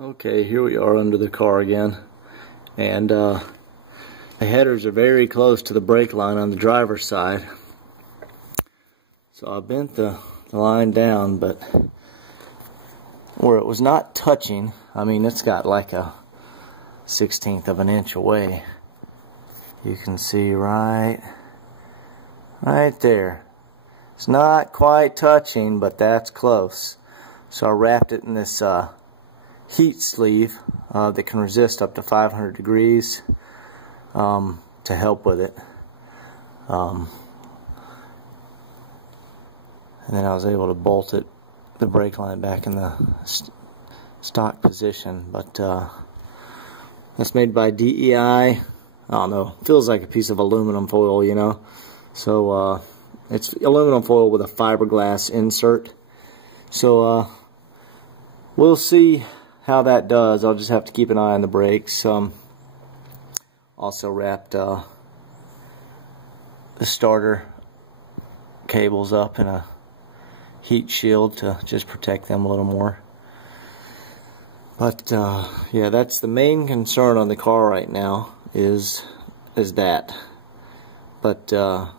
Okay, here we are under the car again, and the headers are very close to the brake line on the driver's side. So I bent the line down, but where it was not touching, I mean, it's got like a 1/16 of an inch away. You can see right there. It's not quite touching, but that's close. So I wrapped it in this heat sleeve that can resist up to 500 degrees to help with it. And then I was able to bolt the brake line back in the stock position. But that's made by DEI. I don't know, feels like a piece of aluminum foil, you know. So it's aluminum foil with a fiberglass insert. So we'll see how that does. I'll just have to keep an eye on the brakes. Also wrapped the starter cables up in a heat shield to just protect them a little more. But yeah, that's the main concern on the car right now is that. But I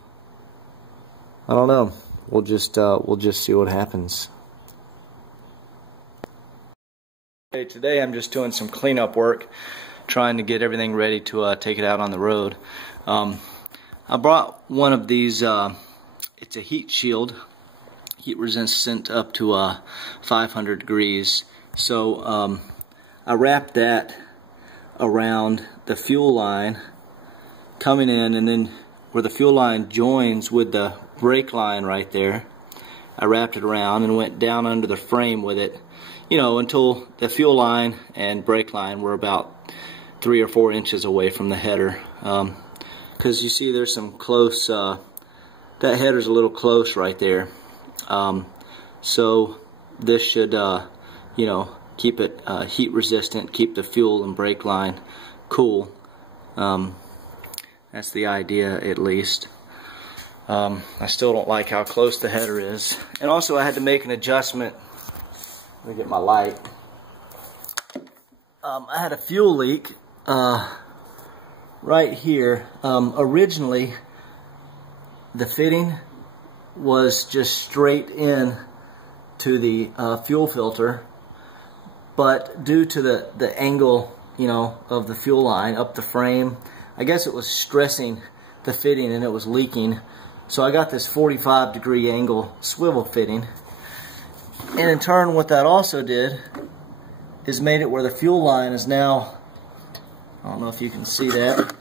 don't know. We'll just see what happens. Okay, today I'm just doing some cleanup work, trying to get everything ready to take it out on the road. I brought one of these. It's a heat shield, heat resistant up to 500 degrees. So I wrapped that around the fuel line coming in, and then where the fuel line joins with the brake line right there, I wrapped it around and went down under the frame with it, you know, until the fuel line and brake line were about 3 or 4 inches away from the header. Because you see there's some close, that header's a little close right there. So this should, you know, keep it heat resistant, keep the fuel and brake line cool. That's the idea, at least. I still don't like how close the header is. And also I had to make an adjustment. Let me get my light. I had a fuel leak right here. Originally the fitting was just straight in to the fuel filter, but due to the angle, you know, of the fuel line up the frame, I guess it was stressing the fitting and it was leaking. So I got this 45-degree angle swivel fitting, and in turn what that also did is made it where the fuel line is now, I don't know if you can see that,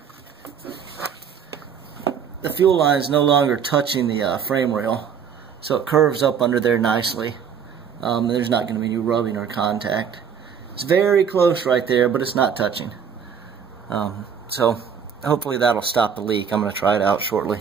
the fuel line is no longer touching the frame rail, so it curves up under there nicely. There's not going to be any rubbing or contact. It's very close right there, but it's not touching. So hopefully that'll stop the leak. I'm going to try it out shortly.